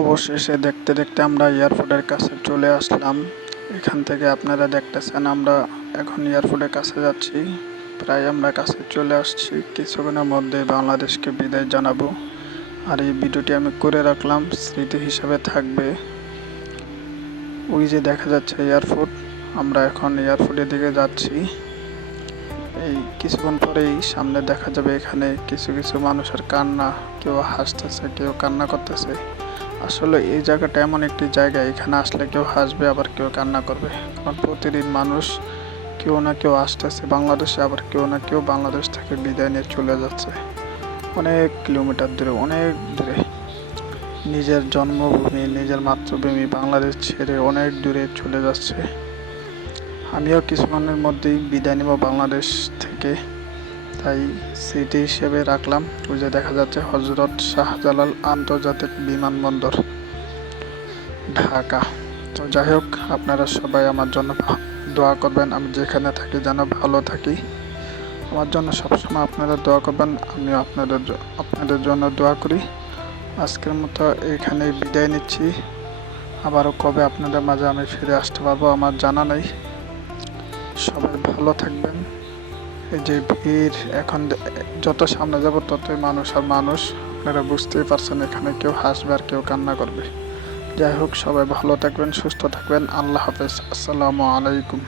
অবশেষে দেখতে দেখতে আমরা এয়ারপোর্টের কাছে চলে আসলাম। এখান থেকে আপনারা দেখতেছেন আমরা এখন এয়ারপোর্টের কাছে যাচ্ছি। প্রায় আমরা কাছে চলে আসছি, কিছুক্ষণের মধ্যে বাংলাদেশকে বিদায় জানাবো। আর এই ভিডিওটি আমি করে রাখলাম, স্মৃতি হিসাবে থাকবে। ওই যে দেখা যাচ্ছে এয়ারপোর্ট, আমরা এখন এয়ারপোর্টের দিকে যাচ্ছি। এই কিছুক্ষণ পরেই সামনে দেখা যাবে এখানে কিছু কিছু মানুষের কান্না, কেউ হাসতেছে কেউ কান্না করতেছে। আসলে এই জায়গাটা এমন একটি জায়গা, এখানে আসলে কেউ হাসবে আবার কেউ কান্না করবে। কারণ প্রতিদিন মানুষ কেউ না কেউ আসতেছে বাংলাদেশে, আবার কেউ না কেউ বাংলাদেশ থেকে বিদায় নিয়ে চলে যাচ্ছে অনেক কিলোমিটার দূরে, অনেক দূরে। নিজের জন্মভূমি, নিজের মাতৃভূমি বাংলাদেশ ছেড়ে অনেক দূরে চলে যাচ্ছে। আমিও কিছুক্ষণের মধ্যেই বিদায় নেব বাংলাদেশ থেকে, তাই স্মৃতি হিসেবে রাখলাম। ওই যে দেখা যাচ্ছে হজরত শাহজালাল আন্তর্জাতিক বিমানবন্দর, ঢাকা। তো যাই হোক, আপনারা সবাই আমার জন্য দোয়া করবেন, আমি যেখানে থাকি যেন ভালো থাকি। আমার জন্য সবসময় আপনারা দোয়া করবেন, আমিও আপনাদের জন্য দোয়া করি। আজকের মতো এখানেই বিদায় নিচ্ছি। আবারও কবে আপনাদের মাঝে আমি ফিরে আসতে পারবো আমার জানা নেই। সবাই ভালো থাকবেন। এই যে ভিড়, এখন যত সামনে যাব ততই মানুষ আর মানুষ। আপনারা বুঝতেই পারছেন, এখানে কেউ হাসবে আর কেউ কান্না করবে। যাই হোক, সবাই ভালো থাকবেন, সুস্থ থাকবেন। আল্লাহ হাফেজ, আসসালামু আলাইকুম।